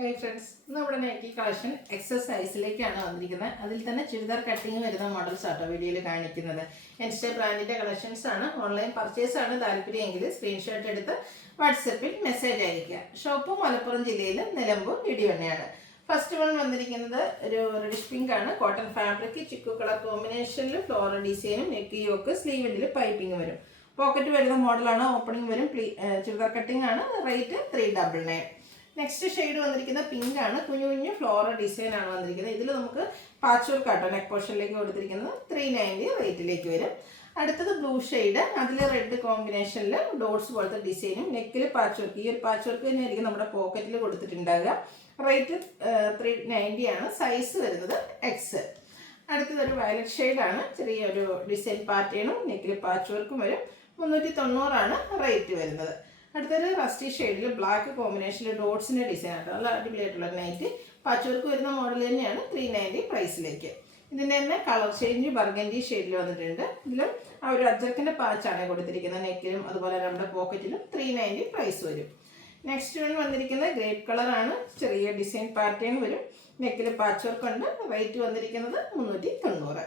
Hey friends, നമ്മുടെ nightie collection എക്സസൈസിലേക്കാണ് വന്നിരിക്കുന്നത്. അതിൽ തന്നെ ചുരിദാർ കട്ടിങ് വരുന്ന മോഡൽസ് ആട്ടോ വീഡിയോയിൽ കാണിക്കുന്നത്. എൻസ്റ്റേ ബ്രാൻഡിന്റെ കളക്ഷൻസ് ആണ്. ഓൺലൈൻ പർച്ചേസ് ആണ് താല്പര്യമെങ്കിൽ സ്ക്രീൻഷോട്ട് എടുത്ത് വാട്സപ്പിൽ മെസ്സേജ് അയയ്ക്കുക. ഷോപ്പ് മലപ്പുറം ജില്ലയിൽ നിലമ്പൂർ ഇടിവണ്ണയാണ്. ഫസ്റ്റ് വൺ വന്നിരിക്കുന്നത് ഒരു റെഡിഷ് പിങ്ക് ആണ്. കോട്ടൺ ഫാബ്രിക് ചിക്കു കളർ കോമ്പിനേഷനിൽ ഫ്ലോറൽ ഡിസൈനും നെക്ക് യോക്ക് സ്ലീവിൽ പൈപ്പിംഗ് വരും. പോക്കറ്റ് വരുന്ന മോഡലാണ്. ഓപ്പണിംഗ് വരും. ചുരിദാർ കട്ടിംഗ് ആണ്. റേറ്റ് 399. നെക്സ്റ്റ് ഷെയ്ഡ് വന്നിരിക്കുന്നത് പിങ്ക് ആണ്. കുഞ്ഞു കുഞ്ഞു ഫ്ലോറൽ ഡിസൈൻ ആണ് വന്നിരിക്കുന്നത്. ഇതിൽ നമുക്ക് പാച്ച് വർക്ക് ആട്ടോ നെക്ക് പോർഷനിലേക്ക് കൊടുത്തിരിക്കുന്നത്. 390 റേറ്റിലേക്ക് വരും. അടുത്തത് ബ്ലൂ ഷെയ്ഡ്. അതിൽ റെഡ് കോമ്പിനേഷനിൽ ഡോട്ട്സ് പോലത്തെ ഡിസൈനും നെക്കിൽ പാച്ച് വർക്ക്. ഈ ഒരു പാച്ച് വർക്ക് തന്നെ ആയിരിക്കും നമ്മുടെ പോക്കറ്റിൽ കൊടുത്തിട്ടുണ്ടാകുക. റേറ്റ് 390 ആണ്. സൈസ് വരുന്നത് എക്സ്. അടുത്തതൊരു വയലറ്റ് ഷെയ്ഡാണ്. ചെറിയൊരു ഡിസൈൻ പാറ്റേണും നെക്കിൽ പാച്ച് വർക്കും വരും. 390 റേറ്റ് വരുന്നത്. അടുത്തൊരു റസ്റ്റി ഷെയ്ഡിൽ ബ്ലാക്ക് കോമ്പിനേഷനിൽ ഡോട്ട്സിൻ്റെ ഡിസൈൻ ആട്ടോ. നല്ല അടിപൊളിയായിട്ടുള്ള നൈറ്റ് പാച്ച് വർക്ക് വരുന്ന മോഡൽ തന്നെയാണ്. 390 പ്രൈസിലേക്ക്. ഇതിൻ്റെ തന്നെ കളർ ചേഞ്ച് ബർഗൻഡി ഷെയ്ഡിൽ വന്നിട്ടുണ്ട്. ഇതിലും ആ ഒരു അജർക്കിൻ്റെ പാച്ചാണ് കൊടുത്തിരിക്കുന്നത്. നെക്കിലും അതുപോലെ നമ്മുടെ പോക്കറ്റിലും 390 പ്രൈസ് വരും. നെക്സ്റ്റ് വൺ വന്നിരിക്കുന്നത് ഗ്രേപ്പ് കളറാണ്. ചെറിയ ഡിസൈൻ പാറ്റേൺ വരും. നെക്കിൽ പാച്ച് വർക്ക് ഉണ്ട്. റേറ്റ് വന്നിരിക്കുന്നത് 390.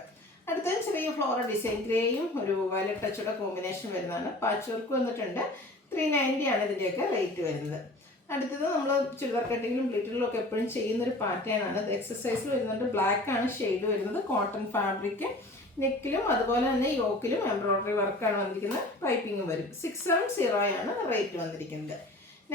അടുത്തത് ചെറിയ ഫ്ലോറൽ ഡിസൈൻ ഗ്രേയും ഒരു വയലറ്റ് ടച്ചോടെ കോമ്പിനേഷൻ വരുന്നതാണ്. പാച്ച് വർക്ക് വന്നിട്ടുണ്ട്. 390 ആണ് ഇതിൻ്റെയൊക്കെ റേറ്റ് വരുന്നത്. അടുത്തത് നമ്മൾ ചുരിദാർ കട്ടിങ്ങിലും ഗ്ലിറ്ററിലും ഒക്കെ എപ്പോഴും ചെയ്യുന്നൊരു പാറ്റേൺ ആണ്. ഇത് എക്സസൈസിൽ വരുന്നുണ്ട്. ബ്ലാക്ക് ആണ് ഷെയ്ഡ് വരുന്നത്. കോട്ടൺ ഫാബ്രിക് നെക്കിലും അതുപോലെ തന്നെ യോക്കിലും എംബ്രോയ്ഡറി വർക്കാണ് വന്നിരിക്കുന്നത്. പൈപ്പിംഗ് വരും. 670 ആണ് റേറ്റ് വന്നിരിക്കുന്നത്.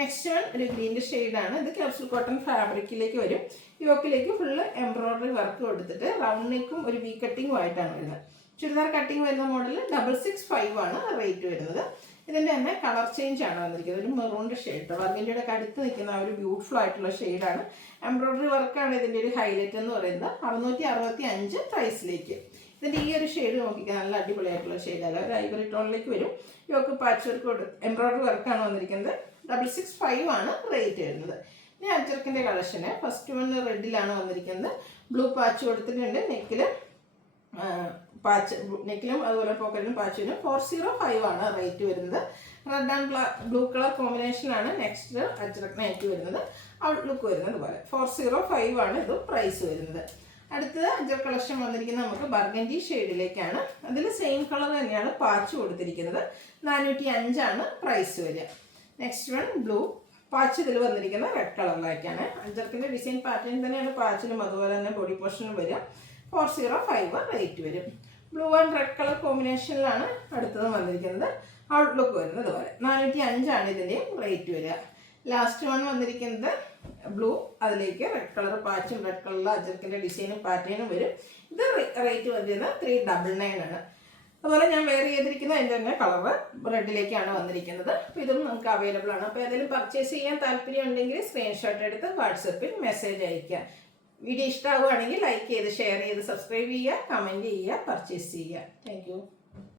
നെക്സ്റ്റ് വൺ ഒരു ഗ്രീൻ്റെ ഷെയ്ഡാണ്. ഇത് ക്യാപ്സൂൾ കോട്ടൺ ഫാബ്രിക്കിലേക്ക് വരും. യോക്കിലേക്ക് ഫുള്ള് എംബ്രോയ്ഡറി വർക്ക് കൊടുത്തിട്ട് റൗണ്ട് നെക്കും ഒരു വി കട്ടിങ്ങും ആയിട്ടാണ് വരുന്നത്. ചുരിദാർ കട്ടിങ് വരുന്ന മോഡൽ 665 ആണ് റേറ്റ് വരുന്നത്. ഇതിൻ്റെ തന്നെ കളർ ചേഞ്ച് ആണ് വന്നിരിക്കുന്നത്. ഒരു മെറൂണിൻ്റെ ഷെയ്ഡ്. വർഗിൻ്റെ ഒക്കെ അടുത്ത് നിൽക്കുന്ന ആ ഒരു ബ്യൂട്ടിഫുൾ ആയിട്ടുള്ള ഷെയ്ഡാണ്. എംബ്രോയ്ഡറി വർക്കാണ് ഇതിൻ്റെ ഒരു ഹൈലൈറ്റ് എന്ന് പറയുന്നത്. 665 പ്രൈസിലേക്ക്. ഇതിൻ്റെ ഈ ഒരു ഷെയ്ഡ് നോക്കിക്കാൻ നല്ല അടിപൊളിയായിട്ടുള്ള ഷെയ്ഡാണ്. ഒരു ഐവറി ടോണിലേക്ക് വരും. യോക്ക് പാച്ച് വർക്ക് എംബ്രോയ്ഡറി വർക്കാണ് വന്നിരിക്കുന്നത്. 665 ആണ് റേറ്റ് വരുന്നത്. ഇനി അജർക്കിൻ്റെ കളക്ഷന് ഫസ്റ്റ് വൺ റെഡിലാണ് വന്നിരിക്കുന്നത്. ബ്ലൂ പാച്ച് കൊടുത്തിട്ടുണ്ട്. നെക്കിലും അതുപോലെ പോക്കറ്റിലും പാച്ചിനും 405 ആണ് റേറ്റ് വരുന്നത്. റെഡ് ആൻഡ് ബ്ലൂ കളർ കോമ്പിനേഷനാണ് നെക്സ്റ്റ് അജ്രക് നൈറ്റ് വരുന്നത്. ഔട്ട്ലുക്ക് വരുന്നത് പോലെ 405 ആണ് ഇത് പ്രൈസ് വരുന്നത്. അടുത്തത് അജ്രക് കളക്ഷൻ വന്നിരിക്കുന്നത് നമുക്ക് ബർഗൻഡി ഷെയ്ഡിലേക്കാണ്. അതിൽ സെയിം കളർ തന്നെയാണ് പാച്ച് കൊടുത്തിരിക്കുന്നത്. 405 ആണ് പ്രൈസ് വരിക. നെക്സ്റ്റ് വൺ ബ്ലൂ പാച്ച് ഇതിൽ വന്നിരിക്കുന്നത് റെഡ് കളറിലേക്കാണ്. അജ്രക്കിൻ്റെ ഡിസൈൻ പാറ്റേൺ തന്നെയാണ് പാച്ചിലും അതുപോലെ തന്നെ ബോഡി പോർഷനും വരിക. 405 റേറ്റ് വരും. ബ്ലൂ ആൻഡ് റെഡ് കളർ കോമ്പിനേഷനിലാണ് അടുത്തത് വന്നിരിക്കുന്നത്. ഔട്ട്ലുക്ക് വരുന്നത് പോലെ 405 ആണ് ഇതിൻ്റെയും റേറ്റ് വരിക. ലാസ്റ്റ് വൺ വന്നിരിക്കുന്നത് ബ്ലൂ, അതിലേക്ക് റെഡ് കളർ പാച്ചും റെഡ് കളറിൽ അജർക്കിൻ്റെ ഡിസൈനും പാറ്റേണും വരും. ഇത് റേറ്റ് വന്നിരുന്നത് 399 ആണ്. അതുപോലെ ഞാൻ വെയർ ചെയ്തിരിക്കുന്ന അതിൻ്റെ തന്നെ കളറ് റെഡിലേക്കാണ് വന്നിരിക്കുന്നത്. അപ്പോൾ ഇതും നമുക്ക് അവൈലബിൾ ആണ്. അപ്പോൾ ഏതെങ്കിലും പർച്ചേസ് ചെയ്യാൻ താല്പര്യം ഉണ്ടെങ്കിൽ സ്ക്രീൻഷോട്ട് എടുത്ത് വാട്സപ്പിൽ മെസ്സേജ് അയയ്ക്കുക. വീഡിയോ ഇഷ്ടമാവുകയാണെങ്കിൽ ലൈക്ക് ചെയ്ത് ഷെയർ ചെയ്ത് സബ്സ്ക്രൈബ് ചെയ്യുക, കമൻറ്റ് ചെയ്യുക, പർച്ചേസ് ചെയ്യുക. താങ്ക്